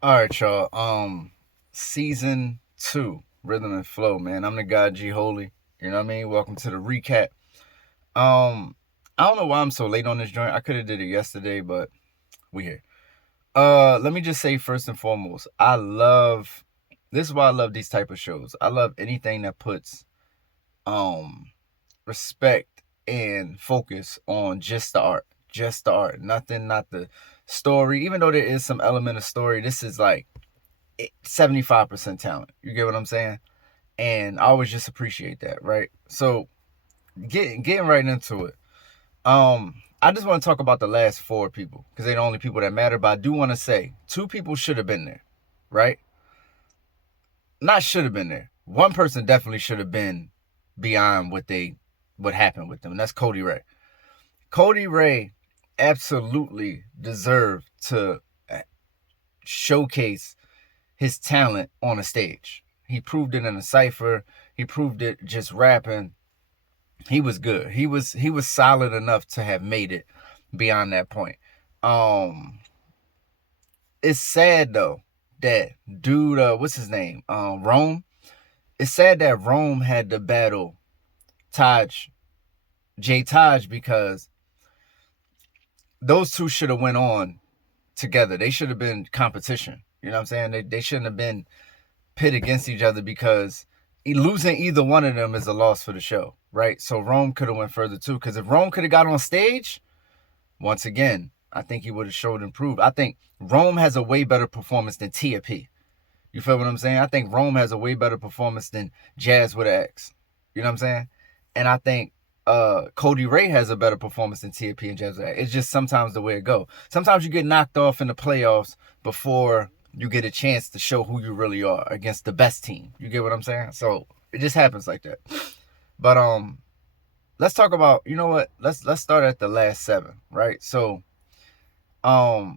All right, y'all. Season 2, Rhythm and Flow, man. I'm the guy G Holy. You know what I mean? Welcome to the recap. I don't know why I'm so late on this joint. I could have did it yesterday, but we here. Let me just say first and foremost, I love this is why I love these type of shows. I love anything that puts um respect and focus on just the art. Just the art. Nothing, not the story. Even though there is some element of story, this is like 75% talent. You get what I'm saying? And I always just appreciate that, right? So getting right into it. I just want to talk about the last four people because they're the only people that matter. But I do want to say two people should have been there, right? Not should have been there. One person definitely should have been beyond what happened with them. And that's Cody Ray. Cody Ray absolutely deserved to showcase his talent on a stage. He proved it in a cipher. He proved it just rapping. He was good. He was solid enough to have made it beyond that point. Um, it's sad though that dude, what's his name? Rome. It's sad that Rome had to battle Taj, J Taj, because those two should have went on together. They should have been competition. You know what I'm saying? They shouldn't have been pit against each other because losing either one of them is a loss for the show, right? So Rome could have went further too, because if Rome could have got on stage, once again, I think he would have showed improved. I think Rome has a way better performance than Tia P. You feel what I'm saying? I think Rome has a way better performance than Jazz with an X. You know what I'm saying? And I think Cody Ray has a better performance than Tia P and Jazz with an X. It's just sometimes the way it go. Sometimes you get knocked off in the playoffs before you get a chance to show who you really are against the best team. You get what I'm saying? So it just happens like that. But let's talk about, you know what? Let's start at the last seven, right? So I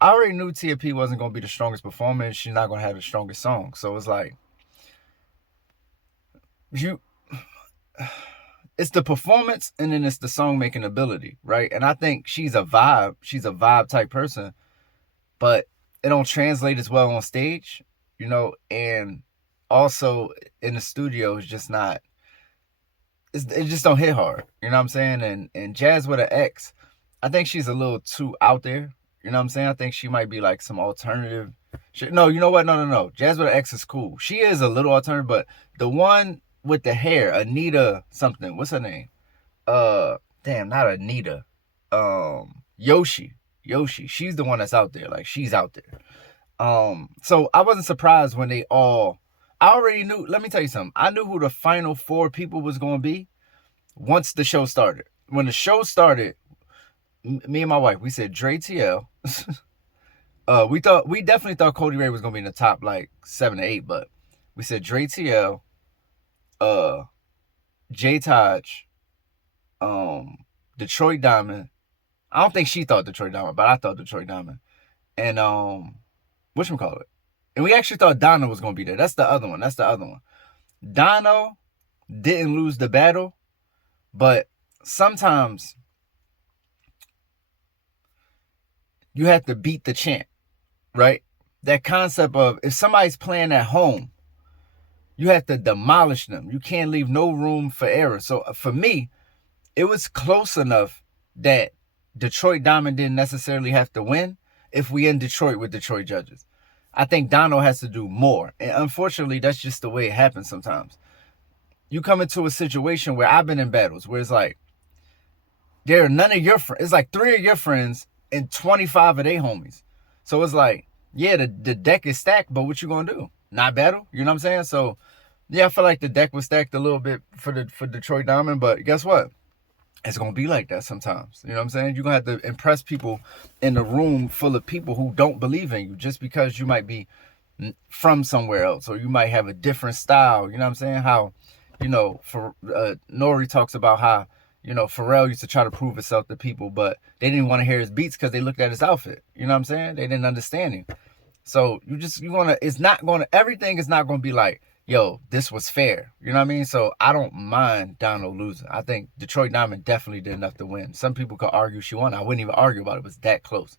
already knew Tia P wasn't gonna be the strongest performer. She's not gonna have the strongest song. So it's like you it's the performance and then it's the song making ability, right? And I think she's a vibe. She's a vibe type person, but it don't translate as well on stage, you know, and also in the studio it's just not it just don't hit hard. You know what I'm saying? And Jazz with an X, I think she's a little too out there. You know what I'm saying? I think she might be like some alternative shit. No, you know what? No. Jazz with an X is cool. She is a little alternative, but the one with the hair, Anita something. What's her name? Damn, not Anita. Yoshi. Yoshi. She's the one that's out there. Like she's out there. So I wasn't surprised when they all. I already knew. Let me tell you something. I knew who the final four people was going to be once the show started. When the show started, me and my wife, we said DreTL. We definitely thought Cody Ray was gonna be in the top like 7 or 8, but we said DreTL, uh, J Taj, Detroit Diamond. I don't think she thought Detroit Diamond, but I thought Detroit Diamond. And whatchamacallit. And we actually thought Dono was gonna be there. That's the other one. Dono didn't lose the battle, but sometimes you have to beat the champ, right? That concept of if somebody's playing at home, you have to demolish them. You can't leave no room for error. So for me, it was close enough that Detroit Diamond didn't necessarily have to win if we in Detroit with Detroit judges. I think Dono has to do more. And unfortunately, that's just the way it happens sometimes. You come into a situation where I've been in battles where it's like, there are none of your friends. It's like 3 of your friends and 25 of their homies. So it's like, yeah, the deck is stacked, but what you gonna do? Not battle? You know what I'm saying? So yeah, I feel like the deck was stacked a little bit for Detroit Diamond, but guess what? It's gonna be like that sometimes. You know what I'm saying? You're gonna have to impress people in a room full of people who don't believe in you just because you might be from somewhere else or you might have a different style. You know what I'm saying? How, for Nori talks about how, Pharrell used to try to prove himself to people, but they didn't want to hear his beats because they looked at his outfit. You know what I'm saying? They didn't understand him. So everything is not gonna be like, yo, this was fair. You know what I mean? So I don't mind Dono losing. I think Detroit Diamond definitely did enough to win. Some people could argue she won. I wouldn't even argue about it. It was that close.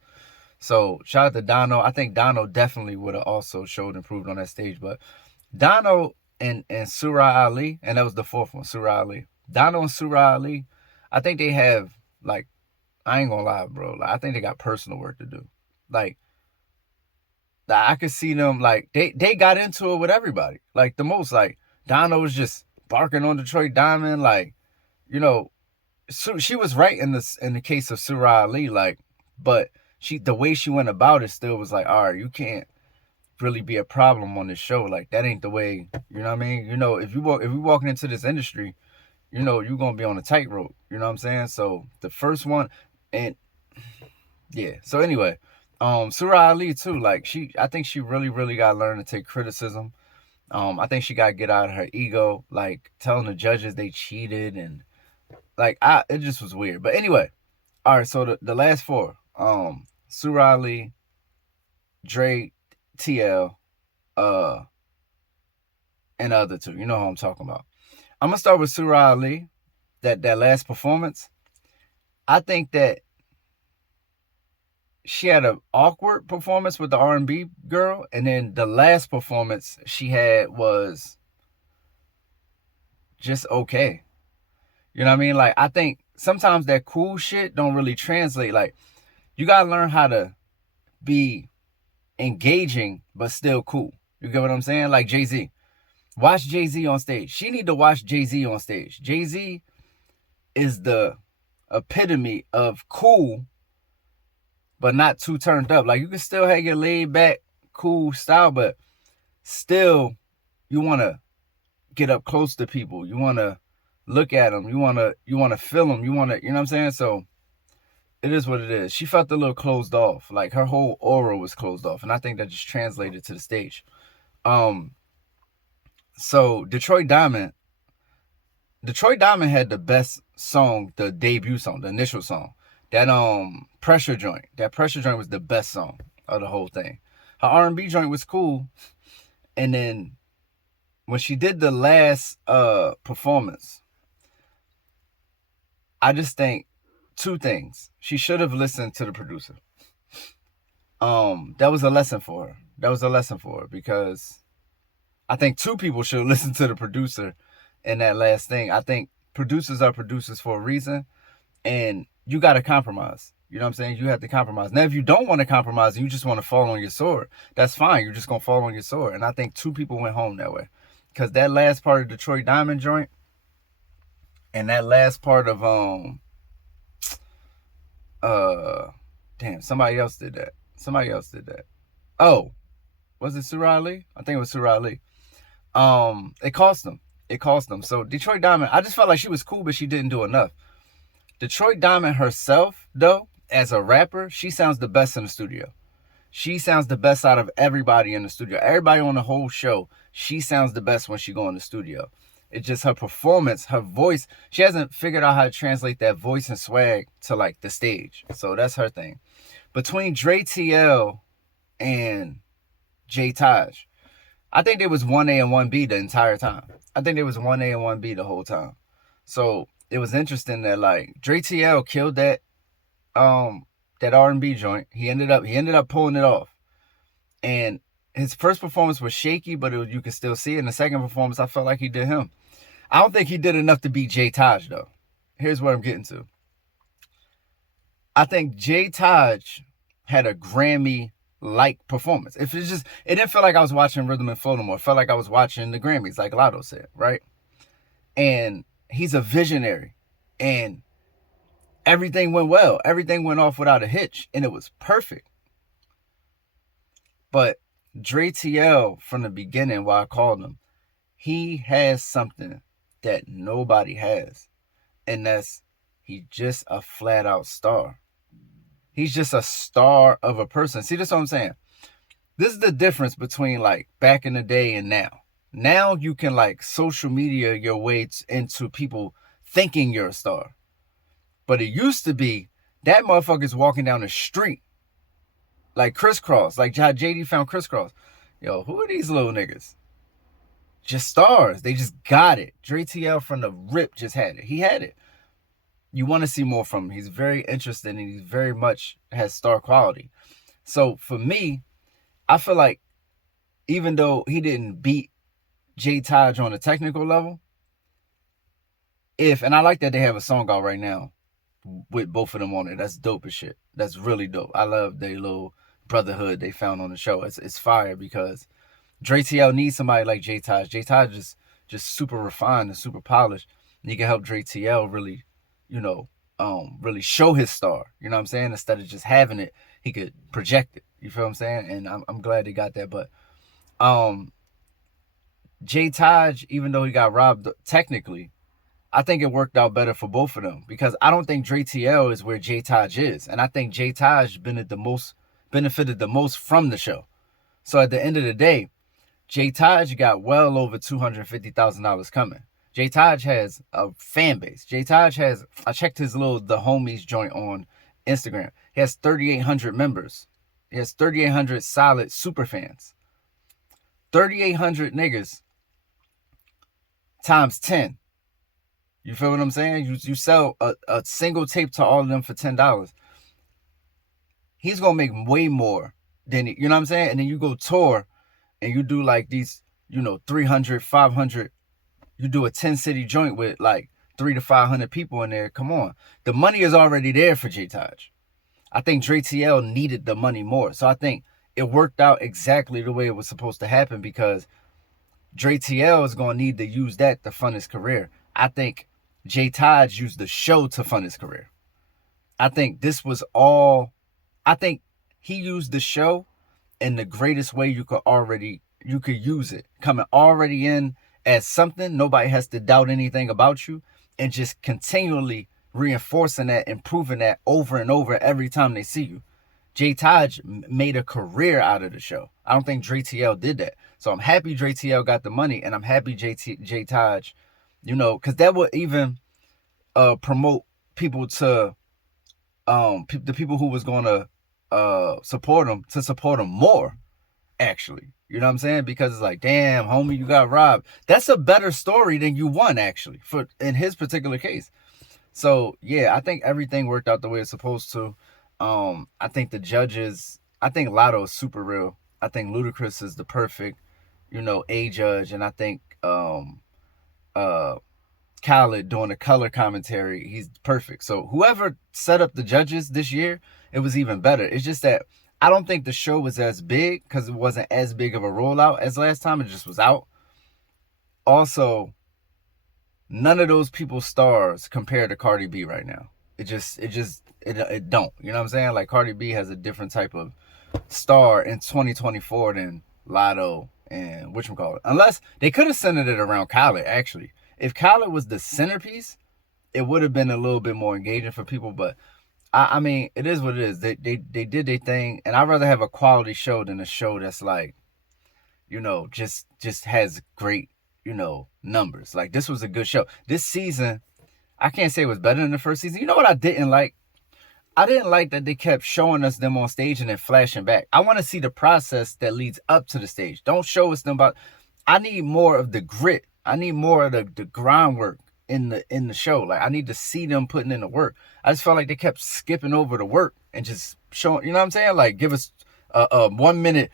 So shout out to Dono. I think Dono definitely would have also showed improved on that stage. But Dono and Sura Ali, and that was the fourth one, Sura Ali. Dono and Sura Ali, I think they have, like, I ain't gonna lie, bro. Like, I think they got personal work to do. Like, I could see them, like, they got into it with everybody. Like, the most, like, Dono was just barking on Detroit Diamond. Like, you know, she was right in the case of Surra Ali, like, but the way she went about it still was like, all right, you can't really be a problem on this show. Like, that ain't the way, you know what I mean? You know, if you walking into this industry, you know, you're gonna be on a tightrope. You know what I'm saying? So the first one, and yeah. So anyway, Surra Ali too, like, I think she really, really gotta learn to take criticism. I think she gotta get out of her ego, like telling the judges they cheated, and like, it just was weird. But anyway, all right, so the last four, Sura Ali, DreTL, and the other two. You know who I'm talking about. I'm gonna start with Sura Ali. That last performance, I think that she had an awkward performance with the R&B girl, and then the last performance she had was just okay. You know what I mean? Like, I think sometimes that cool shit don't really translate. Like, you gotta learn how to be engaging but still cool. You get what I'm saying? Like Jay-Z. Watch Jay-Z on stage. She need to watch Jay-Z on stage. Jay-Z is the epitome of cool, but not too turned up. Like, you can still have your laid back, cool style, but still you want to get up close to people. You want to look at them. You want to feel them. You know what I'm saying? So it is what it is. She felt a little closed off. Like, her whole aura was closed off, and I think that just translated to the stage. So Detroit Diamond had the best song, the debut song, the initial song. That pressure joint. That pressure joint was the best song of the whole thing. Her R&B joint was cool. And then when she did the last performance, I just think two things. She should have listened to the producer. That was a lesson for her. Because I think two people should listen to the producer in that last thing. I think producers are producers for a reason, and you got to compromise. You know what I'm saying? You have to compromise. Now, if you don't want to compromise and you just want to fall on your sword, that's fine. You're just going to fall on your sword. And I think two people went home that way. Because that last part of Detroit Diamond joint and that last part of, somebody else did that. Oh, was it Sura Ali? I think it was Sura Ali. It cost them. So Detroit Diamond, I just felt like she was cool, but she didn't do enough. Detroit Diamond herself, though, as a rapper, she sounds the best in the studio. She sounds the best out of everybody in the studio. Everybody on the whole show, she sounds the best when she go in the studio. It's just her performance, her voice. She hasn't figured out how to translate that voice and swag to, like, the stage. So that's her thing. Between DreTL and J Taj, I think there was 1A and 1B the entire time. I think there was 1A and 1B the whole time. So it was interesting that, like, DreTL killed that R&B joint. He ended up pulling it off. And his first performance was shaky, but you could still see it. In the second performance, I felt like he did him. I don't think he did enough to beat J Taj, though. Here's what I'm getting to. I think J Taj had a Grammy-like performance. It didn't feel like I was watching Rhythm and Flow no more. It felt like I was watching the Grammys, like Latto said, right? And he's a visionary. And everything went well. Everything went off without a hitch. And it was perfect. But DreTL, from the beginning, why I called him, he has something that nobody has. And that's, he's just a flat-out star. He's just a star of a person. See, that's what I'm saying. This is the difference between, like, back in the day and now. Now you can, like, social media your way into people thinking you're a star. But it used to be that motherfucker's walking down the street like Crisscross, like how JD found Crisscross. Yo, who are these little niggas? Just stars. They just got it. DreTL from the rip just had it. He had it. You want to see more from him. He's very interesting, and he's very much has star quality. So for me, I feel like even though he didn't beat J Taj on a technical level, and I like that they have a song out right now with both of them on it. That's dope as shit. That's really dope. I love their little brotherhood they found on the show. It's fire because DreTL needs somebody like J Taj. J Taj is just super refined and super polished. And he can help DreTL really, really show his star. You know what I'm saying? Instead of just having it, he could project it. You feel what I'm saying? And I'm glad they got that. But J Taj, even though he got robbed technically, I think it worked out better for both of them because I don't think DreTL is where J Taj is. And I think J Taj benefited the most from the show. So at the end of the day, J Taj got well over $250,000 coming. J Taj has a fan base. J Taj has, I checked his little The Homies joint on Instagram. He has 3,800 members. He has 3,800 solid super fans. 3,800 niggas times 10. You feel what I'm saying? You sell a single tape to all of them for $10. He's going to make way more than, you know what I'm saying? And then you go tour and you do like these, 300, 500, you do a 10-city joint with like 300 to 500 people in there. Come on. The money is already there for J Taj. I think DreTL needed the money more. So I think it worked out exactly the way it was supposed to happen because DreTL is going to need to use that to fund his career. I think J Taj used the show to fund his career. I think he used the show in the greatest way you could use it. Coming already in as something, nobody has to doubt anything about you, and just continually reinforcing that, improving that over and over every time they see you. J Taj made a career out of the show. I don't think DreTL did that. So I'm happy DreTL got the money, and I'm happy J Taj, because that would even promote people to the people who was going to support him more, actually. You know what I'm saying? Because it's like, damn, homie, you got robbed. That's a better story than you won, actually, in his particular case. So, yeah, I think everything worked out the way it's supposed to. I think the judges, I think Latto is super real. I think Ludacris is the perfect, A judge. And I think Khaled doing the color commentary, he's perfect. So whoever set up the judges this year, it was even better. It's just that I don't think the show was as big because it wasn't as big of a rollout as last time. It just was out. Also, none of those people's stars compare to Cardi B right now. It don't. You know what I'm saying? Like Cardi B has a different type of star in 2024 than Latto and whatchamacallit. Unless they could have centered it around Khaled, actually. If Khaled was the centerpiece, it would have been a little bit more engaging for people. But I mean, it is what it is. They did their thing, and I'd rather have a quality show than a show that's like, just has great, numbers. Like this was a good show. This season, I can't say it was better than the first season. You know what I didn't like? I didn't like that they kept showing us them on stage and then flashing back. I want to see the process that leads up to the stage. Don't show us them I need more of the grit. I need more of the groundwork in the show. Like I need to see them putting in the work. I just felt like they kept skipping over the work and just showing, you know what I'm saying? Like give us a 1 minute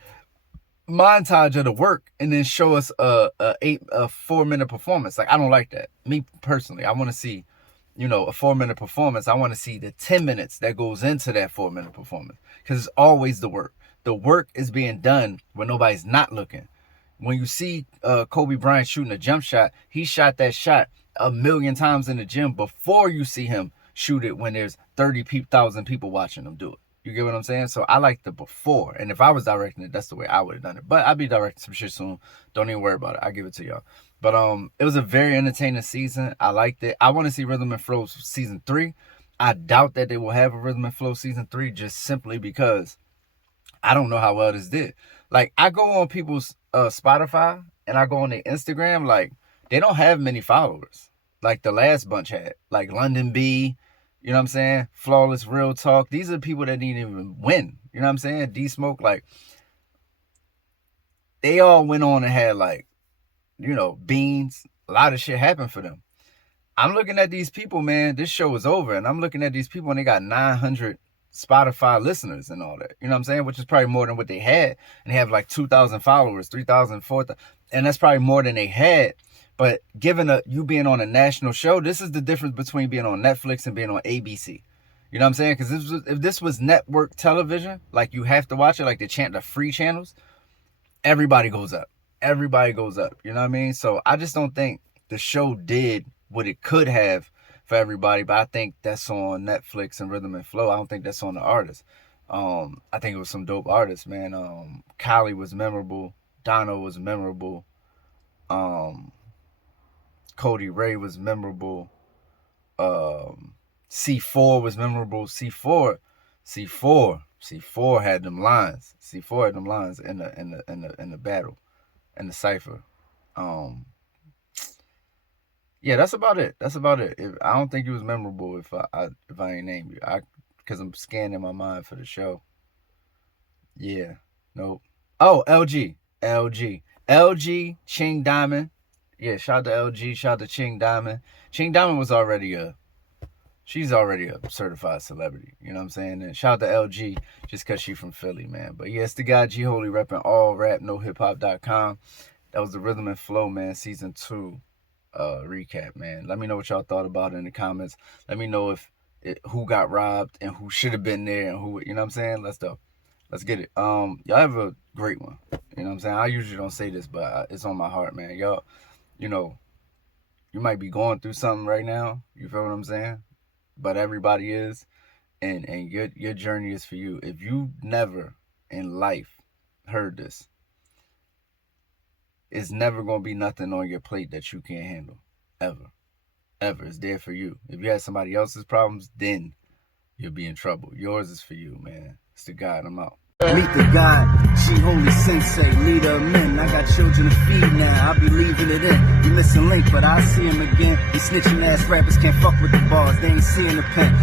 montage of the work and then show us a 4-minute performance. Like I don't like that. Me personally, I want to see, a 4-minute performance. I want to see the 10 minutes that goes into that 4-minute performance because it's always the work. The work is being done when nobody's not looking. When you see Kobe Bryant shooting a jump shot, he shot that shot 1 million times in the gym before you see him shoot it when there's 30,000 people watching him do it. You get what I'm saying? So I like the before. And if I was directing it, that's the way I would have done it. But I'll be directing some shit soon. Don't even worry about it. I'll give it to y'all. But it was a very entertaining season. I liked it. I want to see Rhythm and Flow season 3. I doubt that they will have a Rhythm and Flow season 3 just simply because I don't know how well this did. Like, I go on people's Spotify and I go on their Instagram. Like, they don't have many followers like the last bunch had. Like London B, you know what I'm saying? Flawless Real Talk. These are people that didn't even win. You know what I'm saying? D-Smoke, like, they all went on and had, like, beans. A lot of shit happened for them. I'm looking at these people, man. This show is over. And I'm looking at these people and they got 900 Spotify listeners and all that. You know what I'm saying? Which is probably more than what they had. And they have like 2,000 followers, 3,000, 4,000. And that's probably more than they had. But given you being on a national show, this is the difference between being on Netflix and being on ABC. You know what I'm saying? Because if this was network television, like you have to watch it, like the free channels, everybody goes up. Everybody goes up. You know what I mean? So I just don't think the show did what it could have for everybody, but I think that's on Netflix and Rhythm and Flow. I don't think that's on the artist. I think it was some dope artists, man. Khaled was memorable. Dono was memorable. Cody Ray was memorable. C4 was memorable. C4 had them lines. C4 had them lines in the battle, in the cipher. Yeah, that's about it. I don't think it was memorable if I ain't named you. Because I'm scanning my mind for the show. Yeah, nope. Oh, LG, Ching Diamond. Yeah, shout out to LG, shout out to Ching Diamond. Ching Diamond was she's already a certified celebrity. You know what I'm saying? And shout out to LG just because she's from Philly, man. But yeah, it's the guy G Holy repping all rap, nohiphop.com. That was the Rhythm and Flow, man, season 2. Recap, man. Let me know what y'all thought about it in the comments. Let me know who got robbed and who should have been there and who, you know what I'm saying? Let's get it. Y'all have a great one. You know what I'm saying? I usually don't say this, but it's on my heart, man. Y'all, you know, you might be going through something right now. You feel what I'm saying? But everybody is, and your journey is for you. If you never in life heard this, it's never going to be nothing on your plate that you can't handle. Ever. It's there for you. If you had somebody else's problems, then you'll be in trouble. Yours is for you, man. It's the God. I'm out. Meet the God, G Holy Sensei, leader of men. I got children to feed now, I'll be leaving it in. You missing link, but I'll see him again. These snitching ass rappers can't fuck with the bars, they ain't seeing the pen.